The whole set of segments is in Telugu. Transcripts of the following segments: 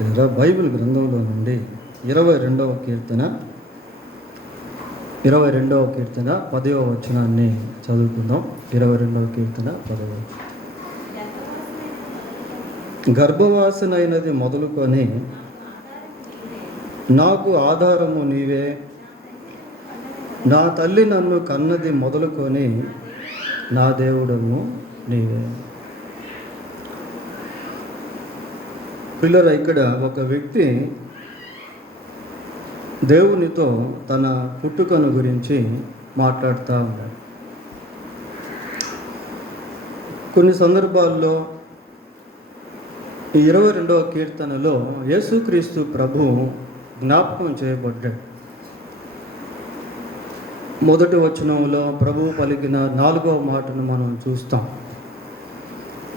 బైబిల్ గ్రంథంలో నుండి 22వ కీర్తన 22వ కీర్తన 10వ వచనాన్ని చదువుకుందాం. 22వ కీర్తన 10వ వచనం. గర్భవాసనైనది మొదలుకొని నాకు ఆధారము నీవే, నా తల్లి నన్ను కన్నది మొదలుకొని నా దేవుడము నీవే. పిల్లల ఇక్కడ ఒక వ్యక్తి దేవునితో తన పుట్టుకను గురించి మాట్లాడుతూ ఉన్నాడు. కొన్ని సందర్భాల్లో ఈ 22వ కీర్తనలో యేసుక్రీస్తు ప్రభు జ్ఞాపకం చేయబడ్డాడు. మొదటి వచనంలో ప్రభువు పలికిన 4వ మాటను మనం చూస్తాం.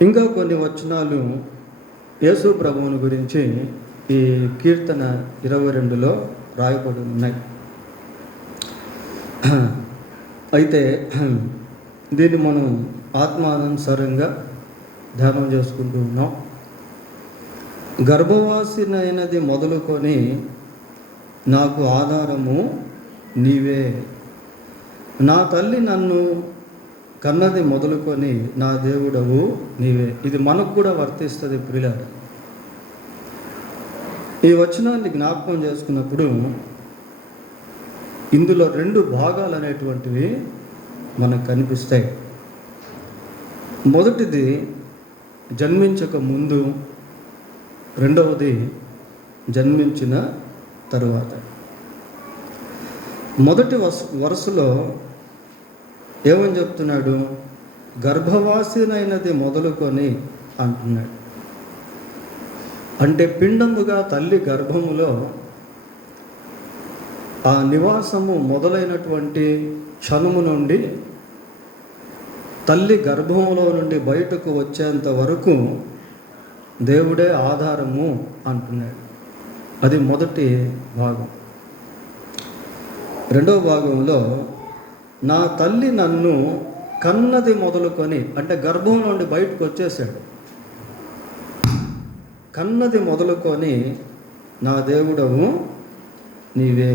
ఇంకా కొన్ని వచనాలు యేసు ప్రభువుని గురించి ఈ కీర్తన 22లో రాయబడి ఉన్నాయి. అయితే దీన్ని మనం ఆత్మానుసారంగా ధ్యానం చేసుకుంటూ ఉన్నాం. గర్భవాసినైనది మొదలుకొని నాకు ఆధారము నీవే, నా తల్లి నన్ను కన్నది మొదలుకొని నా దేవుడవు నీవే. ఇది మనకు కూడా వర్తిస్తుంది ప్రియులారా. ఈ వచనాన్ని జ్ఞాపకం చేసుకున్నప్పుడు ఇందులో 2 భాగాలు అనేటువంటివి మనకు కనిపిస్తాయి. మొదటిది జన్మించక ముందు, రెండవది జన్మించిన తరువాత. మొదటి వరుసలో ఏమని చెప్తున్నాడు? గర్భవాసినైనది మొదలుకొని అంటున్నాడు. అంటే పిండముగా తల్లి గర్భములో ఆ నివాసము మొదలైనటువంటి క్షణము నుండి తల్లి గర్భములో నుండి బయటకు వచ్చేంత వరకు దేవుడే ఆధారము అంటున్నాడు. అది మొదటి భాగం. రెండవ భాగంలో నా తల్లి నన్ను కన్నది మొదలుకొని, అంటే గర్భం నుండి బయటకు వచ్చేసాడు. కన్నది మొదలుకొని నా దేవుడవు నీవే.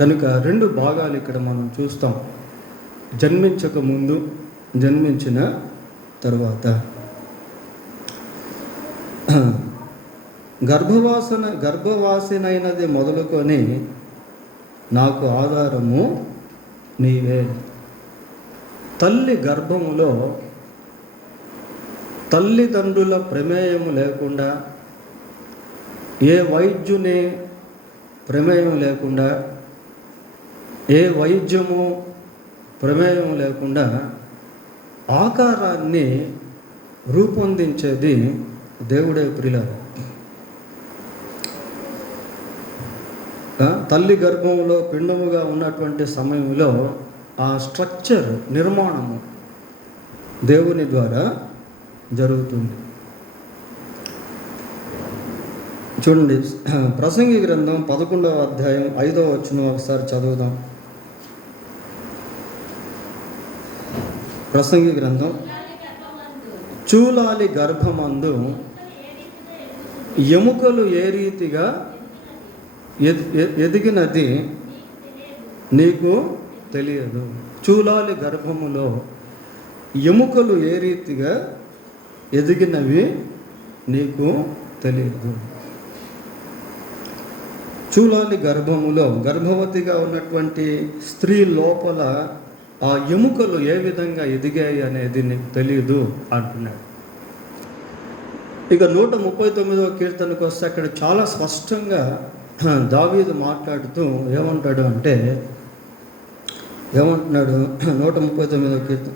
కనుక 2 భాగాలు ఇక్కడ మనం చూస్తాం. జన్మించక ముందు, జన్మించిన తరువాత. గర్భవాసినైనది మొదలుకొని నాకు ఆధారము నీవే. తల్లి గర్భములో తల్లిదండ్రుల ప్రమేయము లేకుండా, ఏ వైద్యుని ప్రమేయం లేకుండా, ఏ వైద్యము ప్రమేయం లేకుండా ఆకారాన్ని రూపొందించేది దేవుడే ప్రియులారా. తల్లి గర్భంలో పిండముగా ఉన్నటువంటి సమయంలో ఆ స్ట్రక్చర్, నిర్మాణము దేవుని ద్వారా జరుగుతుంది. చూడండి, ప్రసంగి గ్రంథం 11వ అధ్యాయం 5వ వచనం ఒకసారి చదువుదాం. ప్రసంగి గ్రంథం, చూలాలి గర్భమందు ఎముకలు ఏ రీతిగా ఎదిగినది నీకు తెలియదు. చూలాలి గర్భములో ఎముకలు ఏ రీతిగా ఎదిగినవి నీకు తెలియదు. చూలాలి గర్భములో గర్భవతిగా ఉన్నటువంటి స్త్రీ లోపల ఆ ఎముకలు ఏ విధంగా ఎదిగాయి అనేది నీకు తెలియదు అంటున్నాడు. ఇక 139వ కీర్తనకు వస్తే అక్కడ చాలా స్పష్టంగా దావీదు మాట్లాడుతూ ఏమంటాడు అంటే, ఏమంటున్నాడు? 139వ కీర్తన,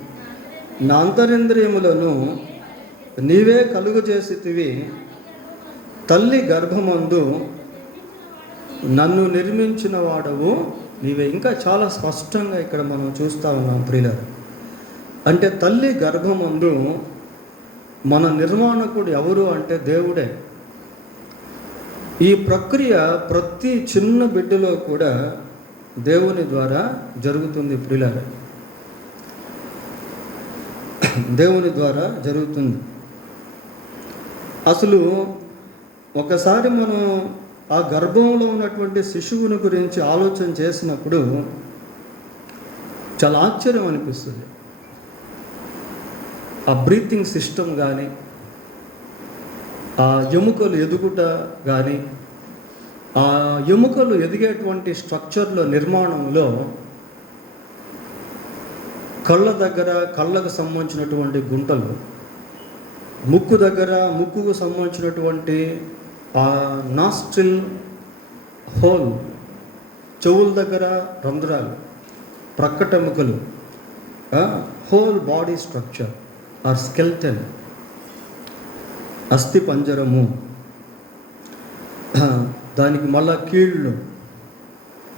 నా అంతరింద్రియములను నీవే కలుగు చేసితివి, తల్లి గర్భమందు నన్ను నిర్మించిన వాడవు నీవే. ఇంకా చాలా స్పష్టంగా ఇక్కడ మనం చూస్తూ ఉన్నాం ప్రియులారా. అంటే తల్లి గర్భమందు మన నిర్మాణకుడు ఎవరు అంటే దేవుడే. ఈ ప్రక్రియ ప్రతి చిన్న బిడ్డలో కూడా దేవుని ద్వారా జరుగుతుంది ప్రియులారా. దేవుని ద్వారా జరుగుతుంది. అసలు ఒకసారి మనం ఆ గర్భంలో ఉన్నటువంటి శిశువుని గురించి ఆలోచన చేసినప్పుడు చాలా ఆశ్చర్యం అనిపిస్తుంది. ఆ బ్రీతింగ్ సిస్టమ్ కానీ, ఆ ఎముకలు ఎదుగుట కానీ, ఆ ఎముకలు ఎదిగేటువంటి స్ట్రక్చర్లో, నిర్మాణంలో కళ్ళ దగ్గర కళ్ళకు సంబంధించినటువంటి గుంటలు, ముక్కు దగ్గర ముక్కుకు సంబంధించినటువంటి ఆ నాస్ట్రిల్ హోల్, చెవుల దగ్గర రంధ్రాలు, ప్రక్కటెముకలు, whole body structure or skeleton, అస్థి పంజరము, దానికి మళ్ళా కీళ్ళు,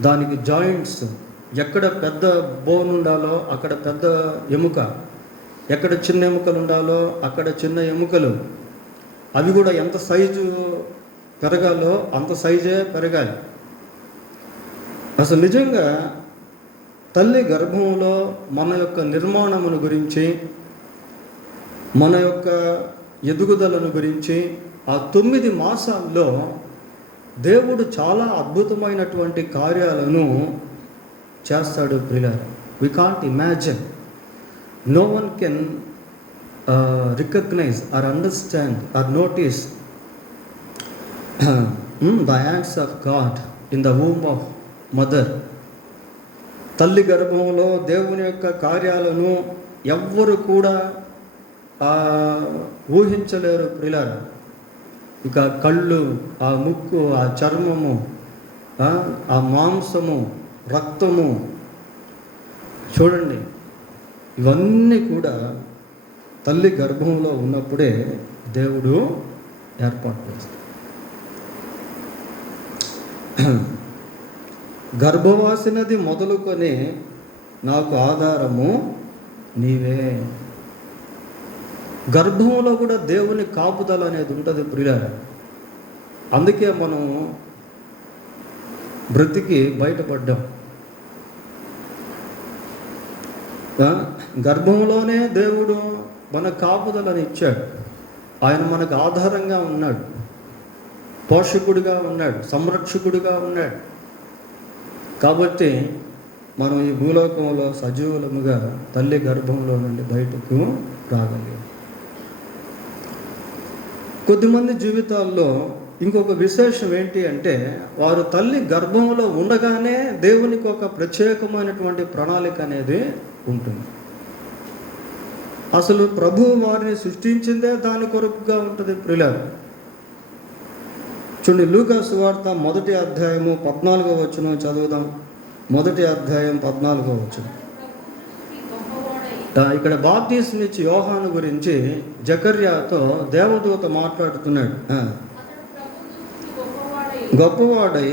దానికి జాయింట్స్, ఎక్కడ పెద్ద బోన్ ఉండాలో అక్కడ పెద్ద ఎముక, ఎక్కడ చిన్న ఎముకలు ఉండాలో అక్కడ చిన్న ఎముకలు, అవి కూడా ఎంత సైజు పెరగాలో అంత సైజే పెరగాలి. అసలు నిజంగా తల్లి గర్భంలో మన యొక్క నిర్మాణమును గురించి, మన యొక్క ఎదుగుదలను గురించి ఆ 9 మాసాల్లో దేవుడు చాలా అద్భుతమైనటువంటి కార్యాలను చేస్తాడు ప్రియులారా. We can't imagine, no one can recognise or understand or notice the acts of God in the womb of mother. తల్లి గర్భంలో దేవుని యొక్క కార్యాలను ఎవ్వరు కూడా ఊహించలేరు ప్రియులారా. ఇక కళ్ళు, ఆ ముక్కు, ఆ చర్మము, ఆ మాంసము, రక్తము, చూడండి, ఇవన్నీ కూడా తల్లి గర్భంలో ఉన్నప్పుడే దేవుడు ఏర్పాటు చేస్తాడు. గర్భవాసినది మొదలుకొని నాకు ఆధారము నీవే. గర్భంలో కూడా దేవుని కాపుదల అనేది ఉంటుంది ప్రియులారా. అందుకే మనం బ్రతికి బయటపడ్డాం. గర్భంలోనే దేవుడు మన కాపుదలని ఇచ్చాడు. ఆయన మనకు ఆధారంగా ఉన్నాడు, పోషకుడిగా ఉన్నాడు, సంరక్షకుడిగా ఉన్నాడు. కాబట్టి మనం ఈ భూలోకంలో సజీవులముగా తల్లి గర్భంలో నుండి బయటకు రాగలిగాం. కొద్దిమంది జీవితాల్లో ఇంకొక విశేషం ఏంటి అంటే, వారు తల్లి గర్భంలో ఉండగానే దేవునికి ఒక ప్రత్యేకమైనటువంటి ప్రణాళిక అనేది ఉంటుంది. అసలు ప్రభువు వారిని సృష్టించిందే దాని కొరకుగా ఉంటుంది ప్రియులారా. చూడండి, లూకా సువార్త 1వ అధ్యాయము 14వ వచనం చదువుదాం. 1వ అధ్యాయం 14వ వచనం. ఇక్కడ బాప్తిస్మిచ్చి యోహాను గురించి జకర్యాతో దేవదూత మాట్లాడుతున్నాడు. గొప్పవాడై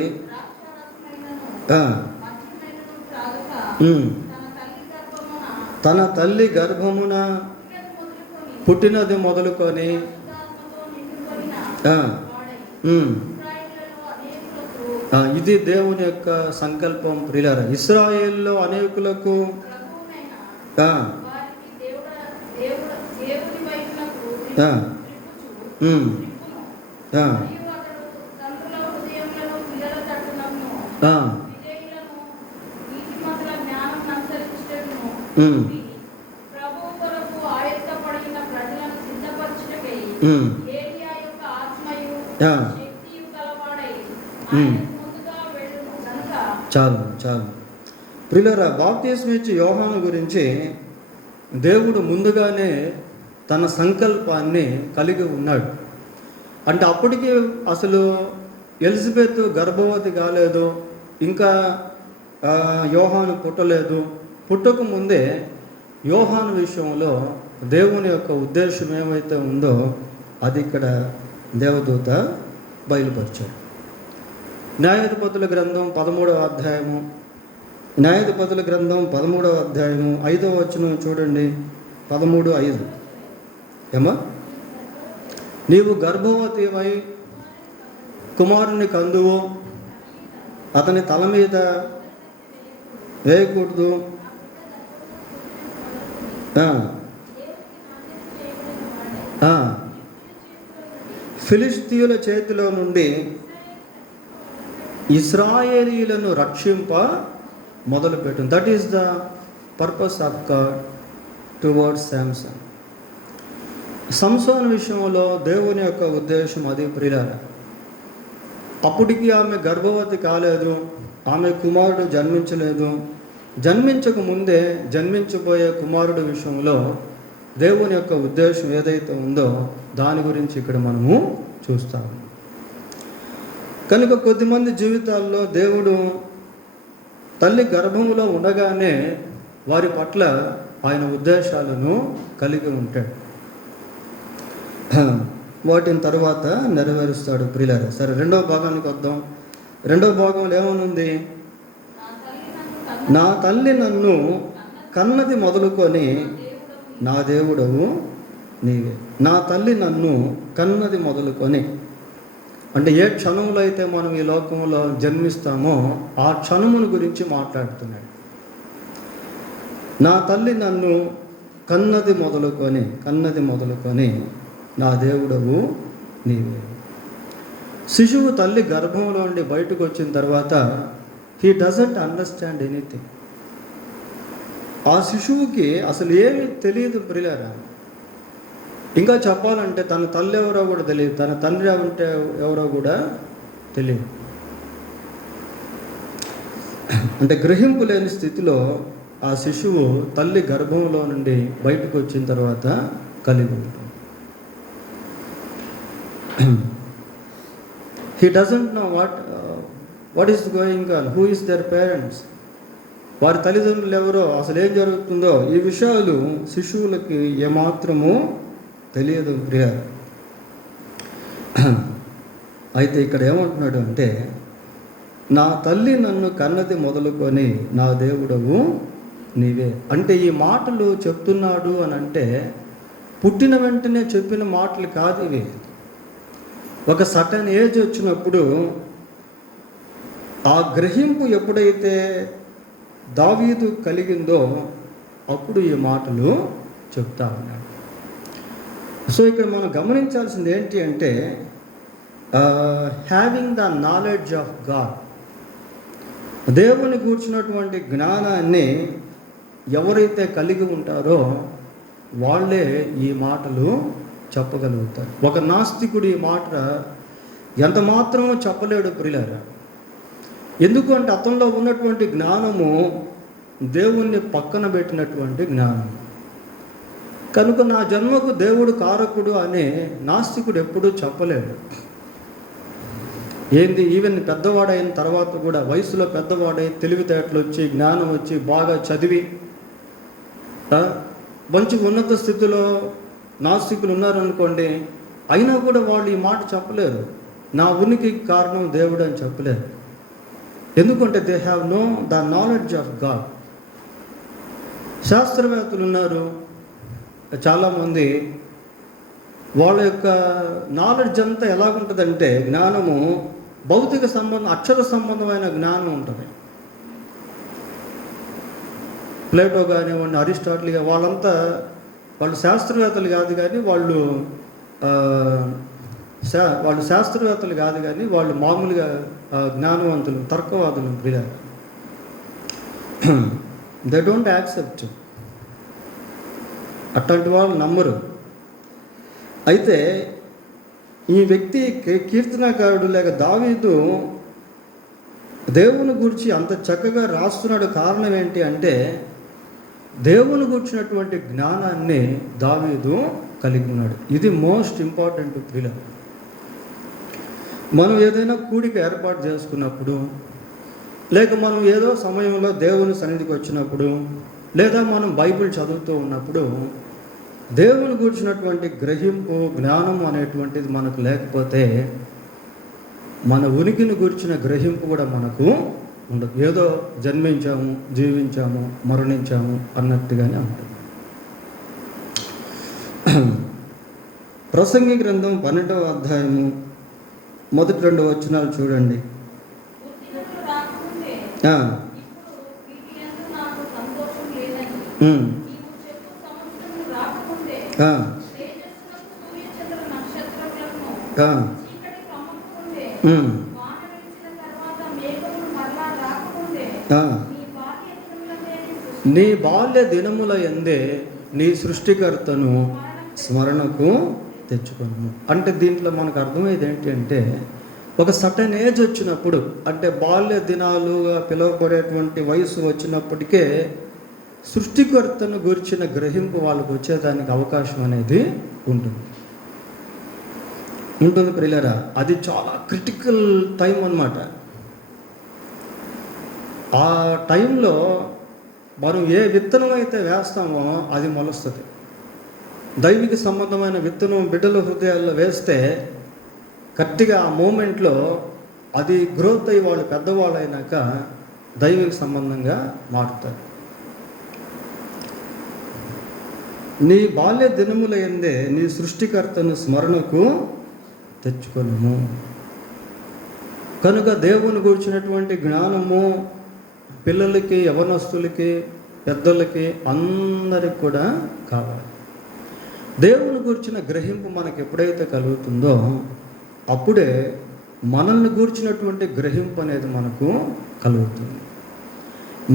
తన తల్లి గర్భమున పుట్టినది మొదలుకొని ఇది దేవుని యొక్క సంకల్పం ప్రియులారా. ఇశ్రాయేల్లో అనేకులకు చాలు చాలు ప్రియులారా. బాప్తిస్మిచ్చి యోహాను గురించి దేవుడు ముందుగానే తన సంకల్పాన్ని కలిగి ఉన్నాడు. అంటే అప్పటికి అసలు ఎలిజబెత్ గర్భవతి కాలేదు, ఇంకా యోహాను పుట్టలేదు. పుట్టక ముందే యోహాను విషయంలో దేవుని యొక్క ఉద్దేశం ఏమైతే ఉందో అది ఇక్కడ దేవదూత బయలుపరిచాడు. న్యాయాధిపతుల గ్రంథం 13వ అధ్యాయము, న్యాయాధిపతుల గ్రంథం 13వ అధ్యాయము 5వ వచనం చూడండి. 13:5. ఏమా, నీవు గర్భవతివై కుమారుని కందువు, అతని తల మీద వేయకూడదు, ఫిలిష్తీయుల చేతిలో నుండి ఇశ్రాయేలీయులను రక్షింప మొదలుపెట్టింది. That is the purpose of God towards Samson. సంసోను విషయంలో దేవుని యొక్క ఉద్దేశం అది ప్రియులారా. అప్పటికి ఆమె గర్భవతి కాలేదు, ఆమె కుమారుడు జన్మించలేదు. జన్మించక ముందే జన్మించబోయే కుమారుడు విషయంలో దేవుని యొక్క ఉద్దేశం ఏదైతే ఉందో దాని గురించి ఇక్కడ మనము చూస్తాము. కనుక కొద్దిమంది జీవితాల్లో దేవుడు తల్లి గర్భంలో ఉండగానే వారి పట్ల ఆయన ఉద్దేశాలను కలిగి ఉంటాడు. వాటిని తర్వాత నెరవేరుస్తాడు ప్రియులారా. సరే, రెండవ భాగానికి వద్దాం. రెండవ భాగంలో ఏమనుంది? నా తల్లి నన్ను కన్నది మొదలుకొని నా దేవుడవు నీవే. నా తల్లి నన్ను కన్నది మొదలుకొని అంటే ఏ క్షణంలో అయితే మనం ఈ లోకంలో జన్మిస్తామో ఆ క్షణమును గురించి మాట్లాడుతున్నాడు. నా తల్లి నన్ను కన్నది మొదలుకొని నా దేవుడవు నీవే. శిశువు తల్లి గర్భంలో నుండి బయటకు వచ్చిన తర్వాత హీ డజంట్ అండర్స్టాండ్ ఎనీథింగ్. ఆ శిశువుకి అసలు ఏమీ తెలియదు ప్రియులారా. ఇంకా చెప్పాలంటే తన తల్లి ఎవరో కూడా తెలియదు, తన తండ్రి అంటే ఎవరో కూడా తెలియదు. అంటే గ్రహింపు లేని స్థితిలో ఆ శిశువు తల్లి గర్భంలో నుండి బయటకు వచ్చిన తర్వాత కలిగి ఉంటుంది. He doesn't know what is going on, who is their parents, వారి తల్లిదండ్రులు ఎవరో, అసలు ఏం జరుగుతుందో ఈ విషయాలు శిశువులకి ఏమాత్రము తెలియదు ప్రియ. అయితే ఇక్కడ ఏమంటున్నాడు అంటే నా తల్లి నన్ను కన్నది మొదలుకొని నా దేవుడవు నీవే. అంటే ఈ మాటలు చెప్తున్నాడు అని అంటే పుట్టిన వెంటనే చెప్పిన మాటలు కాదు ఇవి. ఒక సర్టన్ ఏజ్ వచ్చినప్పుడు ఆ గ్రహింపు ఎప్పుడైతే దావీదు కలిగిందో అప్పుడు ఈ మాటలు చెప్తా ఉన్నాడు. సో ఇక్కడ మనం గమనించాల్సింది ఏంటి అంటే having the knowledge of God, దేవుని కూర్చున్నటువంటి జ్ఞానాన్ని ఎవరైతే కలిగి ఉంటారో వాళ్ళే ఈ మాటలు చెప్పగలుగుతారు. ఒక నాస్తికుడు ఈ మాట ఎంత మాత్రమో చెప్పలేడు ప్రియులారా. ఎందుకు అంటే అతనిలో ఉన్నటువంటి జ్ఞానము దేవుణ్ణి పక్కన పెట్టినటువంటి జ్ఞానం. కనుక నా జన్మకు దేవుడు కారకుడు అనే నాస్తికుడు ఎప్పుడూ చెప్పలేడు. ఏంది, ఈవెన్ పెద్దవాడైన తర్వాత కూడా, వయసులో పెద్దవాడై తెలివితేటలు వచ్చి జ్ఞానం వచ్చి బాగా చదివి మంచి ఉన్నత స్థితిలో నాస్తికులు ఉన్నారనుకోండి, అయినా కూడా వాళ్ళు ఈ మాట చెప్పలేరు. నా ఉనికికి కారణం దేవుడు అని చెప్పలేరు. ఎందుకంటే they have know the knowledge of God. శాస్త్రవేత్తలు ఉన్నారు చాలామంది, వాళ్ళ యొక్క నాలెడ్జ్ అంతా ఎలాగుంటుందంటే జ్ఞానము భౌతిక సంబంధం, అక్షర సంబంధమైన జ్ఞానం ఉంటుంది. ప్లేటో కానివ్వండి, అరిస్టాటిల్, వాళ్ళంతా వాళ్ళు శాస్త్రవేత్తలు కాదు కానీ వాళ్ళు శాస్త్రవేత్తలు కాదు కానీ వాళ్ళు మామూలుగా జ్ఞానవంతులు, తర్కవాదులు. దే డోంట్ యాక్సెప్ట్, అట్లాంటి వాళ్ళు నమ్మరు. అయితే ఈ వ్యక్తి కీర్తనకారుడు లేక దావీదు దేవుని గురించి అంత చక్కగా రాస్తున్నాడు. కారణం ఏంటి అంటే దేవుని గురించినటువంటి జ్ఞానాన్ని దావీదు కలిగి ఉన్నాడు. ఇది మోస్ట్ ఇంపార్టెంట్ ప్రియుల. మనం ఏదైనా కూడిక ఏర్పాటు చేసుకున్నప్పుడు, లేక మనం ఏదో సమయంలో దేవుని సన్నిధికి వచ్చినప్పుడు, లేదా మనం బైబిల్ చదువుతూ ఉన్నప్పుడు దేవుని గురించినటువంటి గ్రహింపు, జ్ఞానం అనేటువంటిది మనకు లేకపోతే మన ఉనికిని గురించిన గ్రహింపు కూడా మనకు ఉండదు. ఏదో జన్మించాము, జీవించాము, మరణించాము అన్నట్టుగానే ఉంటుంది. ప్రసంగి గ్రంథం 12వ అధ్యాయము మొదటి 2 వచనాలు చూడండి. ఆ, చీకటి కమ్ముకుంటే ఉమ్, వాన వెలిసిన తర్వాత మేఘములు మరలా రాకముందే ఆ. నీ బాల్య దినములందే నీ బాల్య దినముల యందే నీ సృష్టికర్తను స్మరణకు తెచ్చుకున్నాము. అంటే దీంట్లో మనకు అర్థమయ్యేది ఏంటి అంటే, ఒక సర్టన్ ఏజ్ వచ్చినప్పుడు, అంటే బాల్య దినాలుగా పిలువబడేటువంటి వయసు వచ్చినప్పటికే సృష్టికర్తను గురించిన గ్రహింపు వాళ్ళకు వచ్చేదానికి అవకాశం అనేది ఉంటుంది ప్రియులారా. అది చాలా క్రిటికల్ టైం అన్నమాట. ఆ టైంలో మనం ఏ విత్తనం అయితే వేస్తామో అది మొలుస్తుంది. దైవిక సంబంధమైన విత్తనం బిడ్డల హృదయాల్లో వేస్తే గట్టిగా ఆ మూమెంట్లో అది గ్రోత్ అయ్యి వాళ్ళు పెద్దవాళ్ళు అయినాక దైవిక సంబంధంగా మారుతారు. నీ బాల్య దినముల యందే నీ సృష్టికర్తను స్మరణకు తెచ్చుకొనుము. కనుక దేవుని గురించినటువంటి జ్ఞానము పిల్లలకి, యవనస్తులకి, పెద్దలకి అందరికి కూడా కావాలి. దేవుని గురించిన గ్రహింపు మనకు ఎప్పుడైతే కలుగుతుందో అప్పుడే మనల్ని గురించినటువంటి గ్రహింపు అనేది మనకు కలుగుతుంది.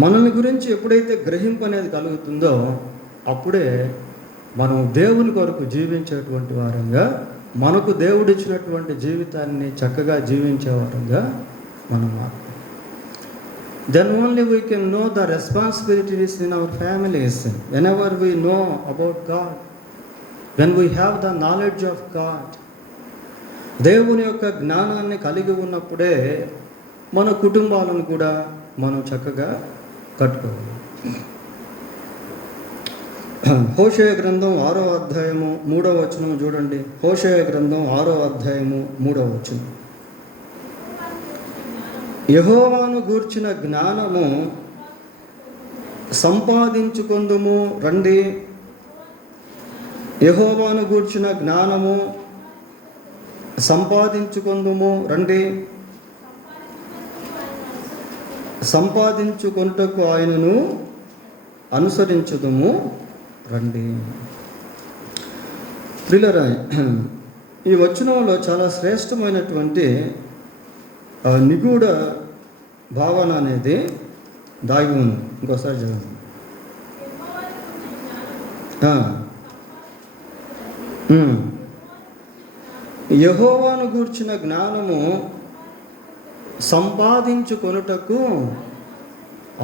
మనల్ని గురించి ఎప్పుడైతే గ్రహింపు అనేది కలుగుతుందో అప్పుడే మనం దేవుని కొరకు జీవించేటువంటి వారంగా, మనకు దేవుడిచ్చినటువంటి జీవితాన్ని చక్కగా జీవించే వారంగా మనం మారుతాం. Then only we can know the responsibilities in our families. Whenever we know about God, when we have the knowledge of God, దేవుని యొక్క జ్ఞానాన్ని కలిగి ఉన్నప్పుడే మన కుటుంబాలను కూడా మనం చక్కగా కట్టుకోవాలి. హోషేయ గ్రంథం 6వ అధ్యాయము 3వ వచనం చూడండి. హోషేయ గ్రంథం 6వ అధ్యాయము 3వ వచనం. యెహోవాను గూర్చిన జ్ఞానము సంపాదించుకొందుము రండి. యెహోవాను గూర్చిన జ్ఞానము సంపాదించుకొందుము రండి. సంపాదించుకొనుటకు ఆయనను అనుసరించుదుము రండి. ప్రియులారా, ఈ వచనంలో చాలా శ్రేష్టమైనటువంటి నిగూఢ భావన అనేది దాగి ఉంది. ఇంకోసారి చదవండి. యెహోవాను గూర్చిన జ్ఞానము సంపాదించుకొనుటకు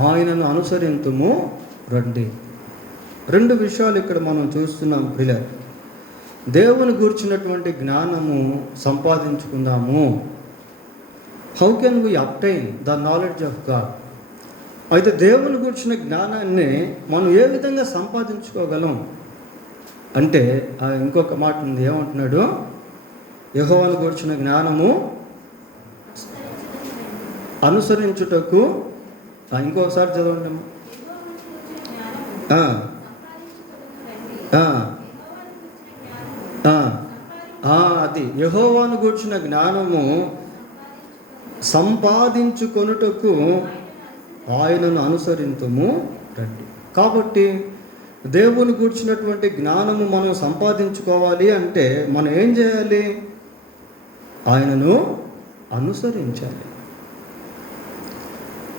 ఆయనను అనుసరింతుము రండి. రెండు విషయాలు ఇక్కడ మనం చూస్తున్నాం ప్రియులారా. దేవుని గూర్చినటువంటి జ్ఞానము సంపాదించుకుందాము. How can we obtain the knowledge of God? అయితే దేవుని గూర్చిన జ్ఞానాన్ని మనం ఏ విధంగా సంపాదించుకోగలం అంటే ఇంకొక మాట ఉంది. ఏమంటున్నాడు? యెహోవాను గూర్చిన జ్ఞానము అనుసరించుటకు. ఇంకోసారి చదవండి. అది యెహోవాను గూర్చిన జ్ఞానము సంపాదించుకొనుటకు ఆయనను అనుసరింతుము రండి. కాబట్టి దేవుని గూర్చినటువంటి జ్ఞానము మనం సంపాదించుకోవాలి అంటే మనం ఏం చేయాలి? ఆయనను అనుసరించాలి.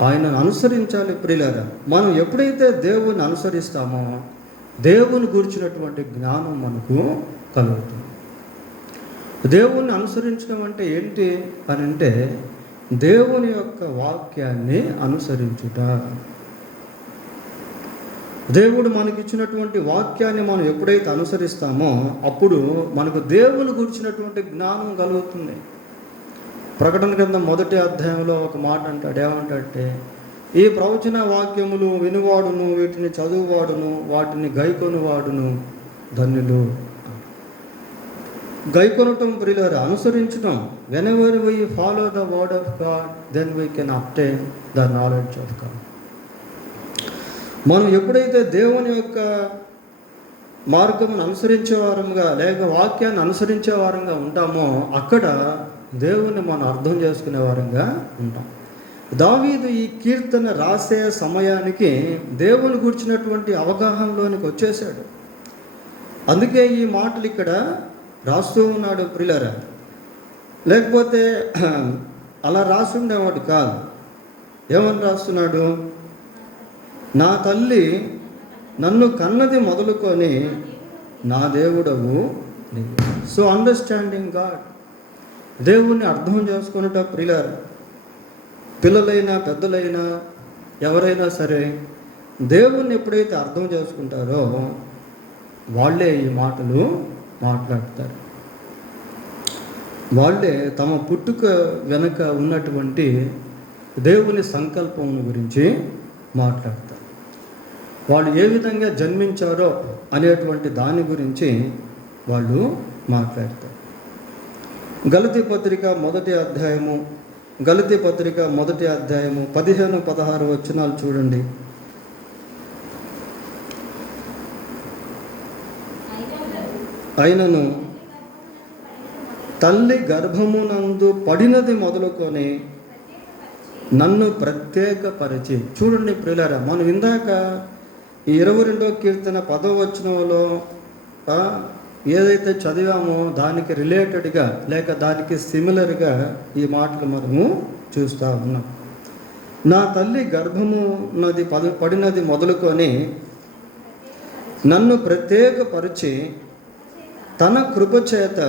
ఆయనను అనుసరించాలి ప్రియులారా. మనం ఎప్పుడైతే దేవుని అనుసరిస్తామో దేవుని గూర్చినటువంటి జ్ఞానం మనకు కలుగుతుంది. దేవుణ్ణి అనుసరించడం అంటే ఏంటి అని అంటే దేవుని యొక్క వాక్యాన్ని అనుసరించుట. దేవుడు మనకిచ్చినటువంటి వాక్యాన్ని మనం ఎప్పుడైతే అనుసరిస్తామో అప్పుడు మనకు దేవుని గురించినటువంటి జ్ఞానం కలుగుతుంది. ప్రకటన గ్రంథం 1వ అధ్యాయంలో ఒక మాట అంటాడు. ఏమంటాడంటే, ఈ ప్రవచన వాక్యములు వినువాడును, వీటిని చదువువాడును, వాటిని గైకొనువాడును ధన్యులు. గైకొనటం ప్రియులారా, అనుసరించడం. Whenever we follow the word of God then we can obtain the knowledge of God. మనం ఎప్పుడైతే దేవుని యొక్క మార్గమును అనుసరించే వారంగా లేక వాక్యాన్ని అనుసరించే వారంగా ఉంటామో అక్కడ దేవుని మనం అర్థం చేసుకునే వారంగా ఉంటాం. దావీదు ఈ కీర్తన రాసే సమయానికి దేవుని గురించినటువంటి అవగాహనలోనికి వచ్చేసాడు. అందుకే ఈ మాటలు ఇక్కడ రాస్తూ ఉన్నాడు ప్రియులారా. లేకపోతే అలా రాసుండేవాడు కాదు. ఏమని రాస్తున్నాడు? నా తల్లి నన్ను కన్నది మొదలుకొని నా దేవుడవు నీవే. సో అండర్స్టాండింగ్ గాడ్, దేవుణ్ణి అర్థం చేసుకునేట ప్రియులారా, పిల్లలైనా పెద్దలైనా ఎవరైనా సరే దేవుణ్ణి ఎప్పుడైతే అర్థం చేసుకుంటారో వాళ్ళే ఈ మాటలు మాట్లాడతారు. వాళ్ళే తమ పుట్టుక వెనుక ఉన్నటువంటి దేవుని సంకల్పం గురించి మాట్లాడతారు. వాళ్ళు ఏ విధంగా జన్మించారో అనేటువంటి దాని గురించి వాళ్ళు మాట్లాడతారు. గలతీ పత్రిక మొదటి అధ్యాయము 15-16 వచనాలు చూడండి. అయినను తల్లి గర్భమునందు పడినది మొదలుకొని నన్ను ప్రత్యేకపరిచి. చూడండి ప్రియులారా, మనం ఇందాక ఈ 22వ కీర్తన 10వ వచనంలో ఏదైతే చదివామో దానికి రిలేటెడ్గా లేక దానికి సిమిలర్గా ఈ మాటలు మనము చూస్తూ ఉన్నాం. నా తల్లి గర్భము పడినది మొదలుకొని నన్ను ప్రత్యేకపరిచి తన కృపచేత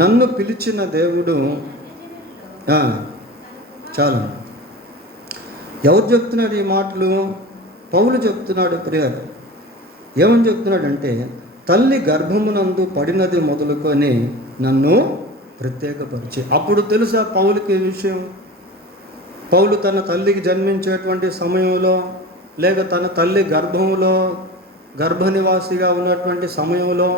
నన్ను పిలిచిన దేవుడు. చాలు. ఎవరు చెప్తున్నాడు ఈ మాటలు? పౌలు చెప్తున్నాడు. ప్రియులు ఏమని చెప్తున్నాడంటే, తల్లి గర్భమునందు పడినది మొదలుకొని నన్ను ప్రత్యేకపరిచి. అప్పుడు తెలుసా పౌలుకి ఈ విషయం? పౌలు తన తల్లికి జన్మించేటువంటి సమయంలో లేక తన తల్లి గర్భనివాసిగా ఉన్నటువంటి సమయంలో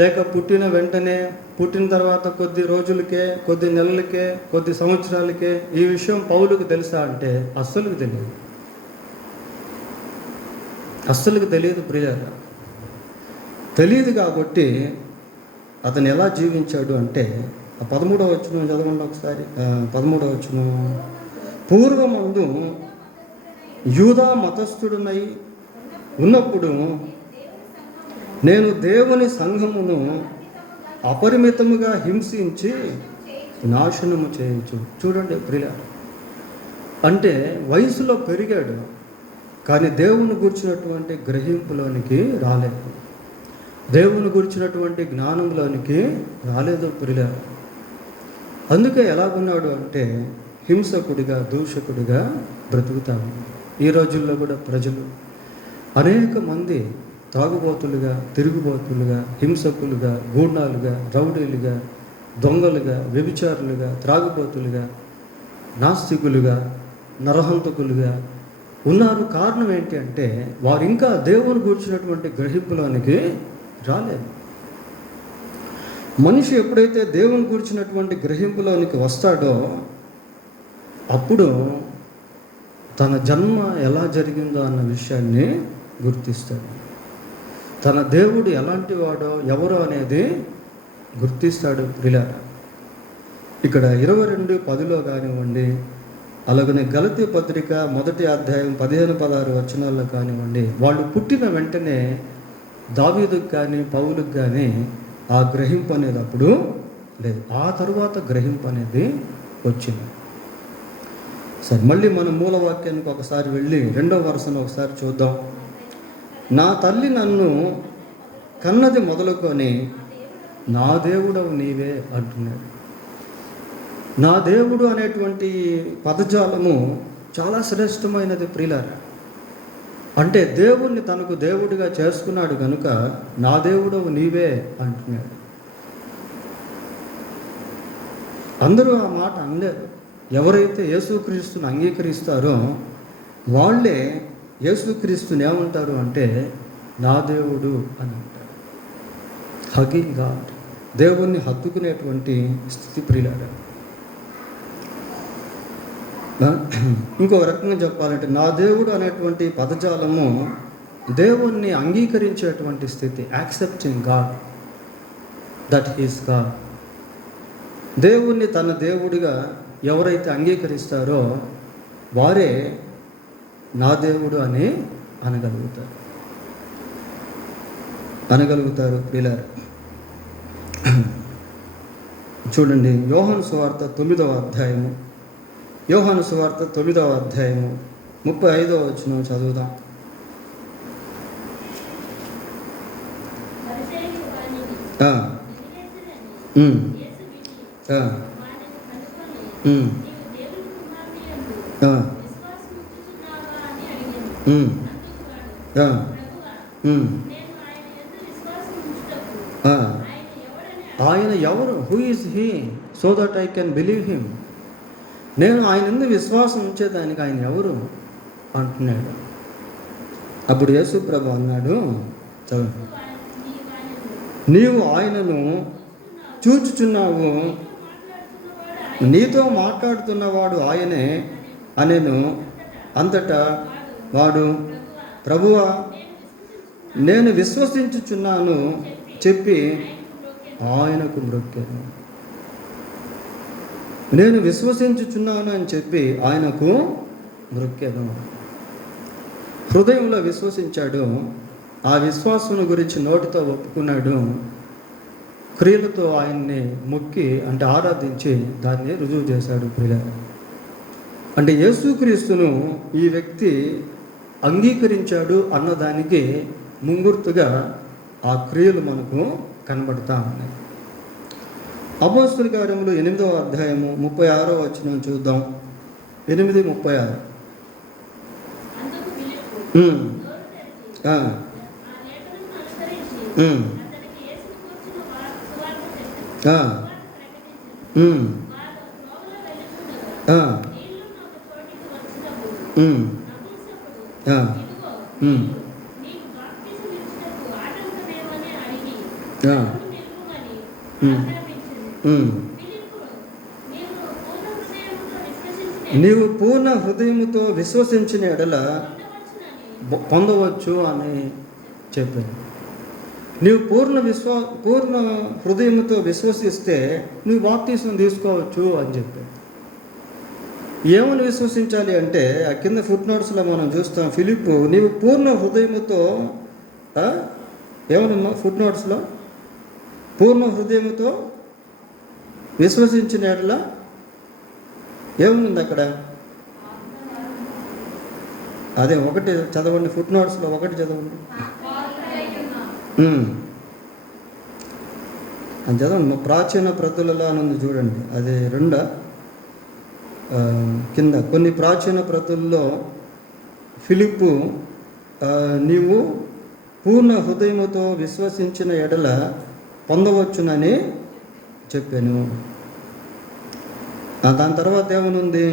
లేక పుట్టిన వెంటనే, పుట్టిన తర్వాత కొద్ది రోజులకే, కొద్ది నెలలకే, కొద్ది సంవత్సరాలకే ఈ విషయం పౌలుకు తెలుసా అంటే అస్సలుకు తెలియదు ప్రియులారా. తెలియదు కాబట్టి అతను ఎలా జీవించాడు అంటే 13వ వచనం చదవండి ఒకసారి. 13వ వచనం, పూర్వమందు యూదా మతస్థుడునై ఉన్నప్పుడు నేను దేవుని సంఘమును అపరిమితముగా హింసించి నాశనము చేయొచ్చు. చూడండి ప్రియులారా, అంటే వయసులో పెరిగాడు కానీ దేవుని గురించినటువంటి గ్రహింపులోనికి రాలేదు, దేవుని గురించినటువంటి జ్ఞానంలోనికి రాలేదు ప్రియులారా. అందుకే ఎలాగున్నాడు అంటే హింసకుడిగా, దూషకుడిగా బ్రతుకుతాడు. ఈ రోజుల్లో కూడా ప్రజలు అనేక మంది తాగుబోతులుగా, తిరుగుబోతులుగా, హింసకులుగా, గూండాలుగా, రౌడీలుగా, దొంగలుగా, వ్యభిచారులుగా, త్రాగుబోతులుగా, నాస్తికులుగా, నరహంతకులుగా ఉన్నారు. కారణం ఏంటి అంటే వారు ఇంకా దేవుని గురించినటువంటి గ్రహింపులోనికి రాలేదు. మనిషి ఎప్పుడైతే దేవుని గురించినటువంటి గ్రహింపులోనికి వస్తాడో అప్పుడు తన జన్మ ఎలా జరిగిందో అన్న విషయాన్ని గుర్తిస్తాడు. తన దేవుడు ఎలాంటి వాడో ఎవరో అనేది గుర్తిస్తాడు ప్రియులారా. ఇక్కడ 22:10 కానివ్వండి, అలాగనే గలతీ పత్రిక మొదటి అధ్యాయం 15-16 వచనాల్లో కానివ్వండి, వాళ్ళు పుట్టిన వెంటనే దావీదుకు కానీ పౌలుకు కానీ ఆ గ్రహింపు అనేది అప్పుడు లేదు. ఆ తరువాత గ్రహింపు అనేది వచ్చింది. సరే, మళ్ళీ మన మూలవాక్యానికి ఒకసారి వెళ్ళి 2వ వరుసను ఒకసారి చూద్దాం. నా తల్లి నన్ను కన్నది మొదలుకొని నా దేవుడవు నీవే అంటున్నాడు. నా దేవుడు అనేటువంటి పదజాలము చాలా శ్రేష్టమైనది ప్రియులారా. అంటే దేవుణ్ణి తనకు దేవుడిగా చేసుకున్నాడు కనుక నా దేవుడవు నీవే అంటున్నాడు. అందరూ ఆ మాట అనలేదు. ఎవరైతే యేసుక్రీస్తుని అంగీకరిస్తారో వాళ్ళే యేసుక్రీస్తుని ఏమంటారు అంటే నా దేవుడు అని అంటారు. హగింగ్ గాడ్, దేవుణ్ణి హత్తుకునేటువంటి స్థితి ప్రియులారా. ఇంకొక రకంగా చెప్పాలంటే నా దేవుడు అనేటువంటి పదజాలము దేవుణ్ణి అంగీకరించేటువంటి స్థితి. Accepting God, that he's God. దేవుణ్ణి తన దేవుడిగా ఎవరైతే అంగీకరిస్తారో వారే నా దేవుడు అని అనగలుగుతారు ప్రియులారా. చూడండి, యోహాను సువార్త 9వ అధ్యాయము, యోహాను సువార్త 9వ అధ్యాయము 35వ వచనం చదువుదాం. పరిసయ్యులు వానిని ఆ, నిలివేసిరని ఉమ్, యేసు విని ఆ, వానిని కనుగొని, ఉమ్, నీవు దేవుని కుమారునియందు ఆ, విశ్వాసముంచుచున్నావా అని అడిగాను. ఉమ్, అందుకు వాడు, ఆ, ప్రభువా, ఉమ్, నేను ఆయన యందు విశ్వాసముంచుటకు ఆ. ఆయన ఎవడని ఆయన ఎవరు? Who is he so that I can believe him? నేను ఆయన ఎందు విశ్వాసం ఉంచేదానికి ఆయన ఎవరు అంటున్నాడు. అప్పుడు యేసు ప్రభు అన్నాడు, చదువు, నీవు ఆయనను చూచుచున్నావు, నీతో మాట్లాడుతున్నవాడు ఆయనే అనెను. అంతటా వాడు, ప్రభువా, నేను విశ్వసించుచున్నాను చెప్పి ఆయనకు మ్రొక్కాను. నేను విశ్వసించుచున్నాను అని చెప్పి ఆయనకు మ్రొక్కాను. హృదయంలో విశ్వసించాడు, ఆ విశ్వాసం గురించి నోటితో ఒప్పుకున్నాడు, క్రియలతో ఆయన్ని మొక్కి అంటే ఆరాధించి దాన్ని రుజువు చేశాడు. ప్రియులారా, అంటే యేసుక్రీస్తును ఈ వ్యక్తి అంగీకరించాడు అన్నదానికి ముంగుర్తుగా ఆ క్రియలు మనకు కనబడతా ఉన్నాయి. అపోస్తలుల కార్యములు 8వ అధ్యాయము 36వ వచనం చూద్దాం. 8:36. అందుకు ఫిలిప్పు ఉమ్, నోరు తెరిచి ఆ, ఆ లేఖనమును అనుసరించి ఉమ్, అతనికి యేసును గూర్చిన సువార్త చెప్పెను. ఆ, సువార్త ప్రకటించెను. ఉమ్, వారు త్రోవలో వెళ్ళుచుండగా ఆ, నీళ్లున్న ఒక చోటికి వచ్చినప్పుడు ఉమ్, నపుంసకుడు, ఆ, ఇదిగో ఉమ్, నీకు బాప్తిసం ఇచ్చుటకు ఆటంకమేమని అడిగి ఆ, నన్ను నిలుపుమని ఉమ్, ఆజ్ఞాపించెను. ఉమ్. ఫిలిప్పు, నీవు పూర్ణ హృదయముతో విశ్వసించిన నీవు పూర్ణ హృదయముతో విశ్వసించిన ఎడల పొందవచ్చునని పొందవచ్చు అని చెప్పాను. నీవు పూర్ణ హృదయముతో విశ్వసిస్తే నువ్వు బాప్తీసం తీసుకోవచ్చు అని చెప్పాను. ఏమని విశ్వసించాలి అంటే ఆ కింద ఫుట్ నోట్స్లో మనం చూస్తాం. ఫిలిప్పు, నీవు పూర్ణ హృదయముతో ఏమన్నా ఫుట్ నోట్స్లో పూర్ణ హృదయముతో విశ్వసించిన ఎడల ఏముంది అక్కడ? అదే ఒకటి చదవండి, ఫుట్ నోట్స్లో ఒకటి చదవండి. అది చదవండి. మా ప్రాచీన ప్రతులలో అని ఉంది చూడండి, అది కింద కొన్ని ప్రాచీన ప్రతుల్లో ఫిలిప్పు నీవు పూర్ణ హృదయముతో విశ్వసించిన ఎడల పొందవచ్చునని చెప్పాను. దాని తర్వాత ఏమనుంది?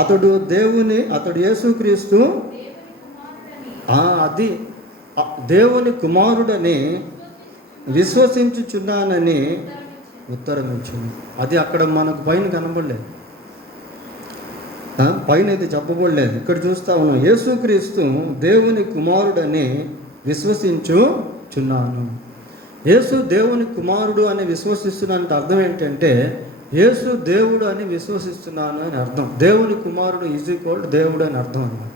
అతడు యేసుక్రీస్తు అది దేవుని కుమారుడని విశ్వసించుచున్నానని ఉత్తరం ఇచ్చింది. అది అక్కడ మనకు పైన కనబడలేదు, పైన ఇది చెప్పబడలేదు. ఇక్కడ చూస్తా ఉన్నాం, యేసుక్రీస్తు దేవుని కుమారుడని విశ్వసించుచున్నాను. యేసు దేవుని కుమారుడు అని విశ్వసిస్తున్నానంటే అర్థం ఏంటంటే యేసు దేవుడు అని విశ్వసిస్తున్నాను అని అర్థం. దేవుని కుమారుడు ఈజ్ ఈక్వల్ దేవుడు అని అర్థం అన్నమాట.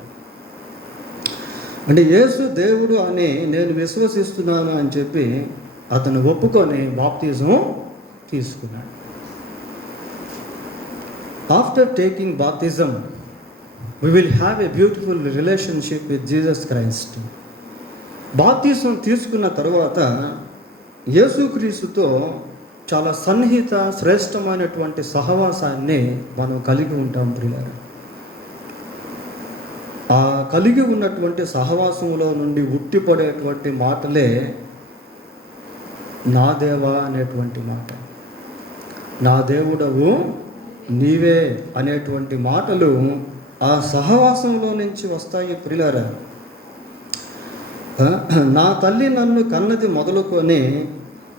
అంటే యేసు దేవుడు అని నేను విశ్వసిస్తున్నాను అని చెప్పి అతను ఒప్పుకొని బాప్తిజం తీసుకున్నాడు. ఆఫ్టర్ టేకింగ్ బాప్తిజం we will have a beautiful relationship with Jesus Christ. బాప్తిజం తీసుకున్న తరువాత యేసుక్రీస్తుతో చాలా సన్నిహిత శ్రేష్టమైనటువంటి సహవాసాన్ని మనం కలిగి ఉంటాం ప్రియులారా. ఆ కలిగి ఉన్నటువంటి సహవాసంలో నుండి ఉట్టిపడేటువంటి మాటలే నా దేవా అనేటువంటి మాట, నా దేవుడవు నీవే అనేటువంటి మాటలు ఆ సహవాసంలో నుంచి వస్తాయి ప్రియులారా. నా తల్లి నన్ను కన్నది మొదలుకొని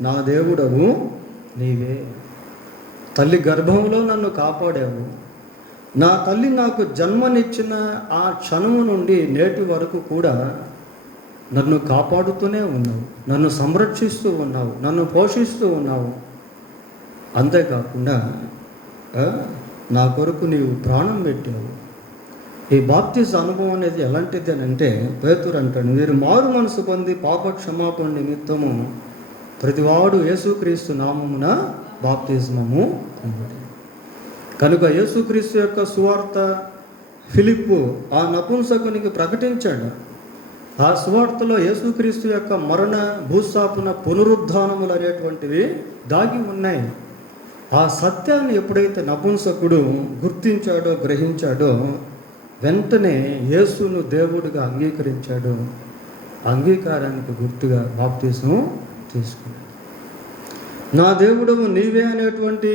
నా దేవుడవు నీవే. తల్లి గర్భంలో నన్ను కాపాడావు. నా తల్లి నాకు జన్మనిచ్చిన ఆ క్షణము నుండి నేటి వరకు కూడా నన్ను కాపాడుతూనే ఉన్నావు, నన్ను సంరక్షిస్తూ ఉన్నావు, నన్ను పోషిస్తూ ఉన్నావు. అంతేకాకుండా నా కొరకు నీవు ప్రాణం పెట్టావు. ఈ బాప్తిజ అనుభవం అనేది ఎలాంటిది అని అంటే పేతురు అంటాడు, మీరు మారు మనసు పొంది పాప క్షమాపణ నిమిత్తము ప్రతివాడు యేసుక్రీస్తు నామమున బాప్తిస్మము పొందును. కనుక యేసుక్రీస్తు యొక్క సువార్త ఫిలిప్పు ఆ నపుంసకునికి ప్రకటించాడు. ఆ సువార్తలో యేసుక్రీస్తు యొక్క మరణ, భూస్థాపన, పునరుద్ధానములు అనేటువంటివి దాగి ఉన్నాయి. ఆ సత్యాన్ని ఎప్పుడైతే నపుంసకుడు గుర్తించాడో, గ్రహించాడో, వెంటనే యేసును దేవుడిగా అంగీకరించాడు. అంగీకారానికి గుర్తుగా బాప్తిస్మం తీసుకున్నాడు. నా దేవుడవు నీవే అనేటువంటి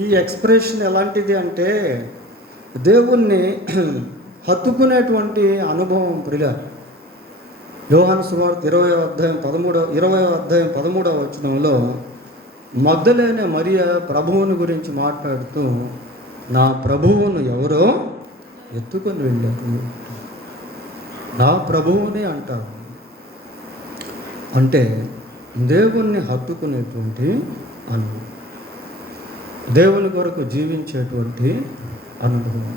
ఈ ఎక్స్ప్రెషన్ ఎలాంటిది అంటే దేవుణ్ణి హత్తుకునేటువంటి అనుభవం. ప్రియ యోహాను సువార్త 20వ అధ్యాయం 13వ వచనంలో మగ్దలేనే మరియ ప్రభువుని గురించి మాట్లాడుతూ నా ప్రభువును ఎవరో ఎత్తుకొని వెళ్ళారు, నా ప్రభువుని అంటారు. అంటే దేవుణ్ణి హత్తుకునేటువంటి అనుభవం, దేవుని కొరకు జీవించేటువంటి అనుభవం.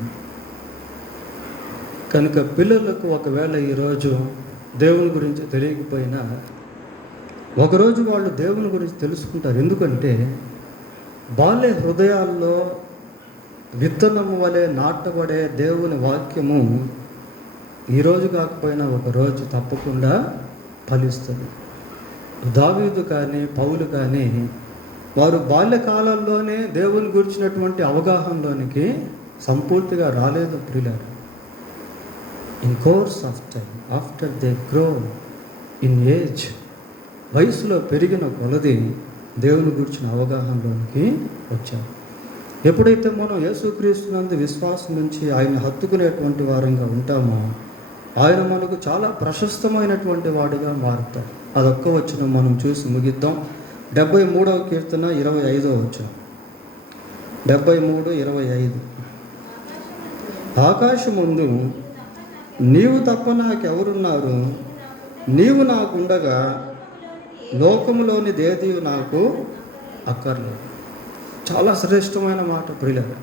కనుక పిల్లలకు ఒకవేళ ఈరోజు దేవుని గురించి తెలియకపోయినా ఒకరోజు వాళ్ళు దేవుని గురించి తెలుసుకుంటారు. ఎందుకంటే బాల్య హృదయాల్లో విత్తనము వలె నాటబడే దేవుని వాక్యము ఈరోజు కాకపోయినా ఒకరోజు తప్పకుండా ఫలిస్తుంది. దావీదు కానీ పౌలు కానీ వారు బాల్యకాలంలోనే దేవుని గురించినటువంటి అవగాహనలోనికి సంపూర్తిగా రాలేదు ప్రియులారా. In course of time, after they grow in age, వయసులో పెరిగిన కొలది దేవుని గురించిన అవగాహనలోనికి వచ్చారు. ఎప్పుడైతే మనం యేసుక్రీస్తునందు విశ్వాసం నుంచి ఆయన హత్తుకునేటువంటి వారంగా ఉంటామో ఆయన మనకు చాలా ప్రశస్తమైనటువంటి వాడిగా మారుతాడు. అదొక్క వచనం మనం చూసి ముగిద్దాం. 73వ కీర్తన 25వ వచనం. 73:25. ఆకాశమందు నీవు తప్ప నాకెవరున్నారు, నీవు నాకుండగా లోకములోని దేది నాకు అక్కర్లేదు. చాలా శ్రేష్టమైన మాట ప్రియులారా.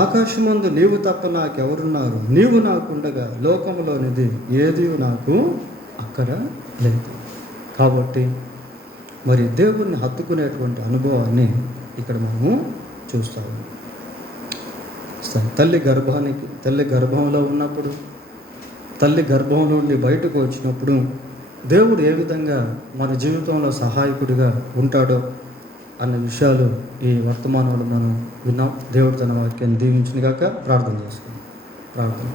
ఆకాశమందు నీవు తప్ప నాకెవరున్నారు, నీవు నాకుండగా లోకములోనిది ఏది నాకు అక్కర లేదు. కాబట్టి మరి దేవుణ్ణి హత్తుకునేటువంటి అనుభవాన్ని ఇక్కడ మనము చూస్తాము. తల్లి గర్భంలో ఉన్నప్పుడు, తల్లి గర్భంలో నుండి బయటకు వచ్చినప్పుడు దేవుడు ఏ విధంగా మన జీవితంలో సహాయకుడిగా ఉంటాడో అన్న విషయాలు ఈ వర్తమానంలో మనం విన్నాం. దేవుడు తన వాక్యాన్ని దీవించిన గాక. ప్రార్థన చేసుకుందాం. ప్రార్థన.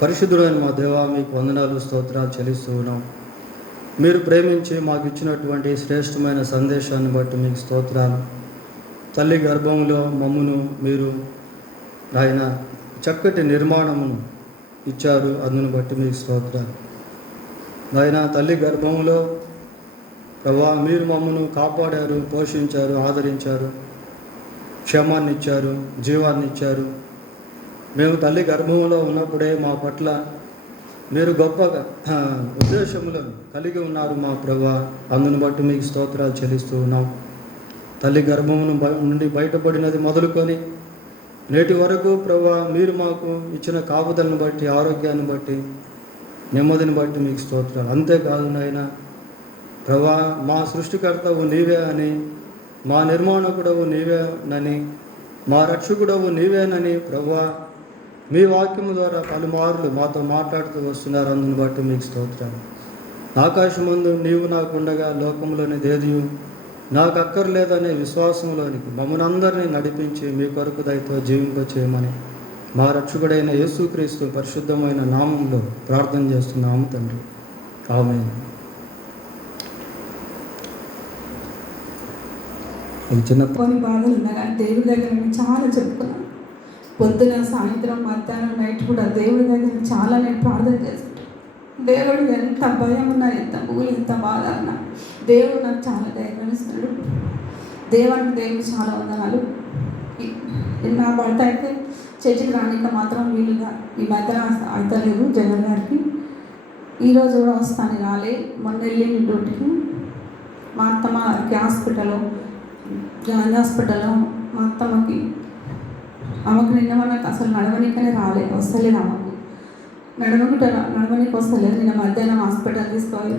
పరిశుద్ధుడైన మా దేవా, మీకు వందనాలు, స్తోత్రాలు చెల్లిస్తూ ఉన్నాం. మీరు ప్రేమించి మాకు ఇచ్చినటువంటి శ్రేష్టమైన సందేశాన్ని బట్టి మీకు స్తోత్రాలు. తల్లి గర్భంలో మమ్మును మీరు ఆయన చక్కటి నిర్మాణమును ఇచ్చారు, అందును బట్టి మీకు స్తోత్రాలు. ఆయన తల్లి గర్భంలో ప్రభా మీరు మమ్మను కాపాడారు, పోషించారు, ఆదరించారు, క్షేమాన్ని ఇచ్చారు, జీవాన్ని ఇచ్చారు. మేము తల్లి గర్భంలో ఉన్నప్పుడే మా పట్ల మీరు గొప్ప ఉద్దేశములను కలిగి ఉన్నారు మా ప్రభా, అందును బట్టి మీకు స్తోత్రాలు చెల్లిస్తూ ఉన్నాం. తల్లి గర్భమును నుండి బయటపడినది మొదలుకొని నేటి వరకు ప్రభా మీరు మాకు ఇచ్చిన కాపుదలను బట్టి, ఆరోగ్యాన్ని బట్టి, నెమ్మదిని బట్టి మీకు స్తోత్రాలు. అంతేకాదు నాయన ప్రభా, మా సృష్టికర్తవు నీవే అని, మా నిర్మాణకుడవు నీవేనని, మా రక్షకుడవు నీవేనని ప్రభా మీ వాక్యము ద్వారా పలుమార్లు మాతో మాట్లాడుతూ వస్తున్నారు. అందుని బట్టి మీకు స్తోత్రాలు. ఆకాశమందు నీవు నాకుండగా లోకంలోని దేదియు నాకు అక్కర్లేదనే విశ్వాసంలోనికి మమ్మల్ని అందరినీ నడిపించి మీ కొరకు దయతో జీవింపచేయమని మా రక్షకుడైన యేసుక్రీస్తు పరిశుద్ధమైన నామంలో ప్రార్థన చేస్తున్నాము తండ్రి. ఆమేన్. చిన్న కొన్ని బాధలు ఉన్నా కానీ దేవుడి దగ్గర నేను చాలా చెప్పుకున్నాను. పొద్దున, సాయంత్రం, మధ్యాహ్నం, నైట్ కూడా దేవుడి దగ్గర చాలా నేను ప్రార్థన చేస్తుంటాను. దేవుడు ఎంత భయం ఉన్నా, ఎంత మూలు, ఎంత బాధ ఉన్నా దేవుడు నాకు చాలా ధైర్యం ఇస్తున్నాడు. దేవుడు చాలా వందనాలు. నా భర్త అయితే చర్చికి రానిక మాత్రం వీలుగా ఈ మధ్యన అవుతలేదు జగన్ గారికి. ఈరోజు కూడా వస్తాను, రాలే. మొన్న వెళ్ళింది డ్యూటీకి. మా అత్తమ్మ హాస్పిటల్లో మా అత్తమ్మకి ఆమెకు నిన్న మనకు అసలు నడవనికనే వస్తలేదు. ఆమెకు నడవనికి వస్తలేదు. నిన్న మధ్యాహ్నం హాస్పిటల్ తీసుకోవాలి.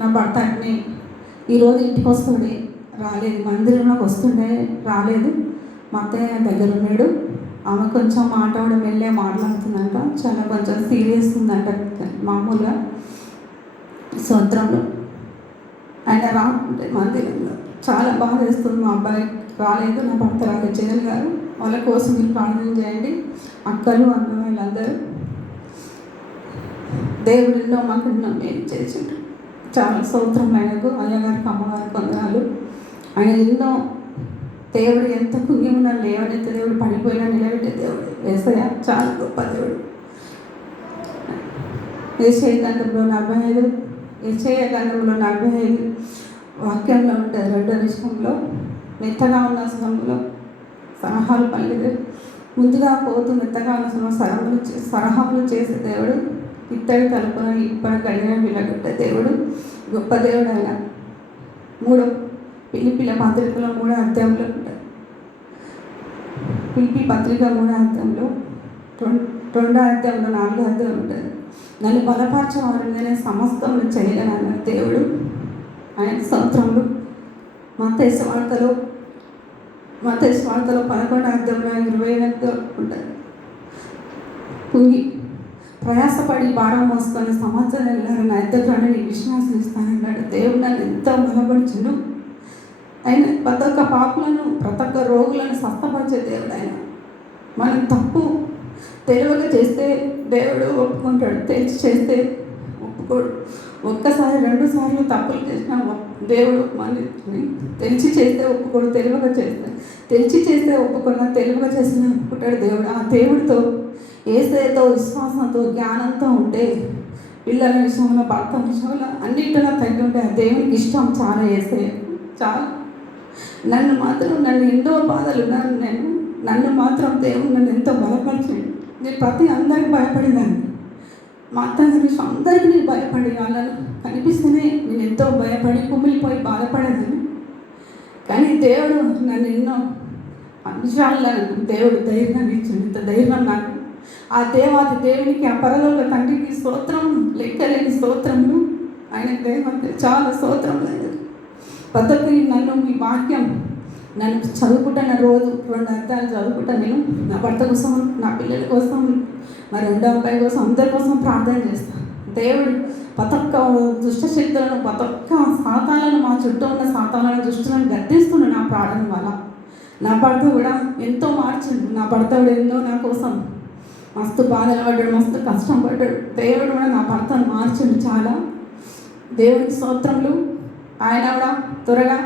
నా భర్త అట్నే ఈరోజు ఇంటికి వస్తుండే రాలేదు, మందిరంలోకి వస్తుండే రాలేదు. మా అత్తయ్య దగ్గర ఉన్నాడు. ఆమె కొంచెం మాట కూడా మెల్లే మాట్లాడుతుందంట, చాలా కొంచెం సీరియస్ ఉందంట. మామూలుగా సూత్రంలో ఆయన రాకుంటే మందిరంలో చాలా బాధ వేస్తుంది. మా అబ్బాయి రాలేదు, నా భర్త రాలేదు. జగన్ గారు వాళ్ళ కోసం మీరు ప్రార్థన చేయండి. అక్కలు అన్న వాళ్ళందరూ దేవుడు ఎన్నో మాకు ఎన్నో మేలు చేసిండు. చాలా స్తోత్రం ఆయనకు, అయ్యగారికి అమ్మగారికి వందనాలు. ఆయన ఎన్నో దేవుడు ఎంత కుంగిమున్నా లేవనైతే దేవుడు, పడిపోయినా నిలబెట్టే దేవుడు యేసయ్య చాలా గొప్ప దేవుడు. యెషయా గ్రంథంలో 45 వాక్యంలో ఉంటుంది. 2వ విషయంలో మెత్తగా ఉన్న సమయంలో సలహాలు పలికితే ముందుగా పోతూ మెత్తగా ఉన్న సలహాలు చేసే దేవుడు, ఇత్తడి తలుపున ఇప్పటి గడిన విలగొట్టే దేవుడు, గొప్ప దేవుడు ఆయన. 3 పిలిపిల పత్రికలో 3వ అధ్యాయంలో ఉంటుంది. పిలిపి పత్రిక 3వ అధ్యాయంలో 2వ అధ్యాయంలో 4వ అధ్యాయం ఉంటుంది. నన్ను బలపరచేవారు నేను సమస్తం చేయగలను అన్న దేవుడు ఆయన. స్తోత్రములు. మత్తయి సువార్తలో 11వ అధ్యాయంలో 28 ఉంటుంది. కుంగి ప్రయాసపడి భారం మోసుకొని సంవత్సరం వెళ్ళారు, నా ఇద్దరు నీ విశ్వాసం ఇస్తానన్నాడు. దేవుడు నన్ను ఎంతో బలపడుచును. ఆయన ప్రతి ఒక్క పాపులను, ప్రతి ఒక్క రోగులను స్వస్థపరిచే దేవుడు ఆయన. మనం తప్పు తెలివిగా చేస్తే దేవుడు ఒప్పుకుంటాడు, తెలిసి చేస్తే ఒప్పుకోడు. ఒక్కసారి 2 సార్లు తప్పులు చేసినా దేవుడు మన తెలిసి చేస్తే ఒప్పుకోడు, తెలివిగా చేస్తే. తెలిసి చేస్తే ఒప్పుకున్నా, తెలివిగా చేసినా ఒప్పుకుంటాడు దేవుడు. ఆ దేవుడితో యేసయ్యతో విశ్వాసంతో జ్ఞానంతో ఉంటే పిల్లల విషయంలో, భర్త విషయంలో అన్నింటిలో తగ్గి ఉంటే ఆ దేవునికి ఇష్టం చాలా. యేసయ్య చాలా. నన్ను ఎన్నో బాధలు ఉన్నాను నన్ను మాత్రం దేవుడు నన్ను ఎంతో బలపరిచాడు. నేను ప్రతి అందరికి భయపడేదాన్ని. మా అత్తగారి అందరికీ నేను భయపడి వాళ్ళను కనిపిస్తేనే నేను ఎంతో భయపడి కుమిలిపోయి బాధపడేదాన్ని. కానీ దేవుడు నన్ను ఎన్నో విషయాల్లో దేవుడు ధైర్యాన్ని ఇచ్చాడు. ఇంత ధైర్యం నాకు ఆ దేవాది దేవునికి, ఆ పరలోక తండ్రికి స్తోత్రములు, లెక్కలేని స్తోత్రములు. ఆయన దేవానికి చాలా స్తోత్రం లేదు. పద్ధతి నన్ను మీ వాక్యం నన్ను చదువుకుంటున్న రోజు 2 అధ్యాయాలు చదువుకుంటాను నేను. నా భర్త కోసం, నా పిల్లల కోసం, మా 2వ అబ్బాయి కోసం, అందరి కోసం ప్రార్థన చేస్తాను. దేవుడు పతొక్క దుష్టశక్తులను, పతొక్క సాతాలను, మా చుట్టూ ఉన్న సాతాలను, దుష్టులను గద్దిస్తున్నాడు నా ప్రార్థన వల్ల. నా భర్త కూడా ఎంతో మార్చిండు. నా భర్త కూడా ఎన్నో నా కోసం మస్తు బాధలు పడ్డాడు, మస్తు కష్టం పడ్డాడు. దేవుడు కూడా నా భర్తను మార్చిండు చాలా. దేవుడికి స్తోత్రములు. ఆయన కూడా త్వరగా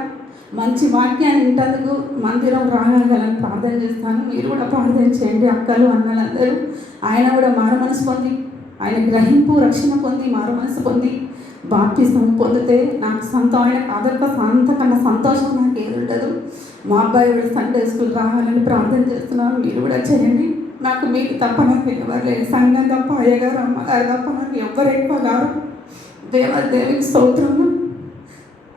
మంచి వాక్యాన్ని వింటందుకు మందిరం రాగలగాలని ప్రార్థన చేస్తాను. మీరు కూడా ప్రార్థన చేయండి అక్కలు అన్నలందరూ. ఆయన కూడా మారు మనసు పొంది, ఆయన గ్రహింపు రక్షణ పొంది, మారు మనసు పొంది బాప్తిస్మం పొందితే నాకు ఆయనకు అదొక అంతకన్నా సంతోషం నాకు ఏది ఉండదు. మా అబ్బాయి కూడా సండే స్కూల్ రావాలని ప్రార్థన చేస్తున్నాను. మీరు కూడా చేయండి. నాకు మీకు తప్ప నాకు ఎవరు లేదు. సంఘం తప్ప, అయ్యగారు అమ్మగారు తప్ప నాకు ఎవరు ఎక్కువ గారు. దేవునికి స్తోత్రము.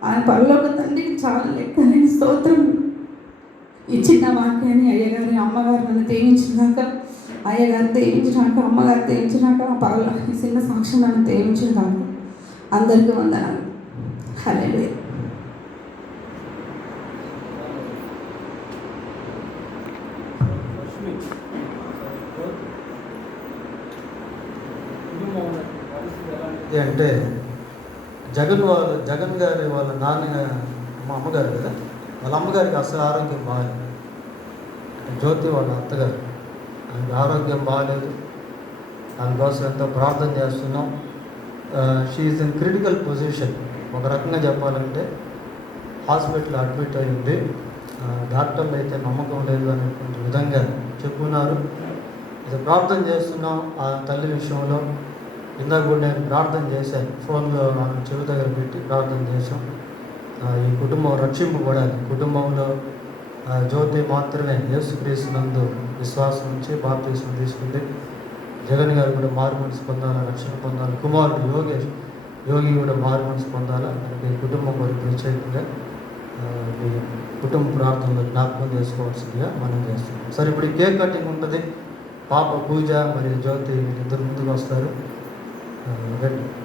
ఆయన పరలోక తండ్రికి చాలా లెక్కలేని స్తోత్రం. ఈ చిన్న వాక్యాన్ని అయ్యగారి అమ్మగారు నన్ను తేవించినాక, అయ్యగారు తేవించినాక, అమ్మగారు తేవించినాక, ఈ చిన్న సాక్ష్యం నన్ను తేవించినాక అందరికీ వందనాలు. హల్లెలూయా. అంటే జగన్ గారి వాళ్ళ నాన్న, మా అమ్మగారు కదా, వాళ్ళ అమ్మగారికి అసలు ఆరోగ్యం బాగాలేదు. జ్యోతి వాళ్ళ అత్తగారు, ఆమెకి ఆరోగ్యం బాగాలేదు. దానికోసం ఎంతో ప్రార్థన చేస్తున్నాం. She's in critical position. ఒక రకంగా చెప్పాలంటే హాస్పిటల్ అడ్మిట్ అయింది. డాక్టర్లు అయితే నమ్మకం లేదు అనేటువంటి విధంగా చెప్పున్నారు. ఇది ప్రార్థన చేస్తున్నాం ఆ తల్లి విషయంలో. ఇందాక కూడా నేను ప్రార్థన చేశాను, ఫోన్లో నాకు చెవి దగ్గర పెట్టి ప్రార్థన చేశాం. ఈ కుటుంబం రక్షింపబడాలి. కుటుంబంలో జ్యోతి మాత్రమే యేసుక్రీస్తునందు విశ్వాసం ఉంచి బాప్తిస్మం తీసుకుంది. జగన్ గారు కూడా మారు మనసు పొందాలా, రక్షణ పొందాలి. కుమారుడు యోగి కూడా మారు మనసు పొందాలా. ఈ కుటుంబం కొరకు ప్రత్యేకంగా ఈ కుటుంబ ప్రార్థనలో జ్ఞాపకం చేసుకోవాల్సిందిగా మనం చేస్తున్నాం. సరే, ఇప్పుడు ఈ కేక్ కటింగ్ ఉంటుంది. పాప పూజ మరియు జ్యోతి ఇద్దరు ముందుకు వస్తారు. రండి.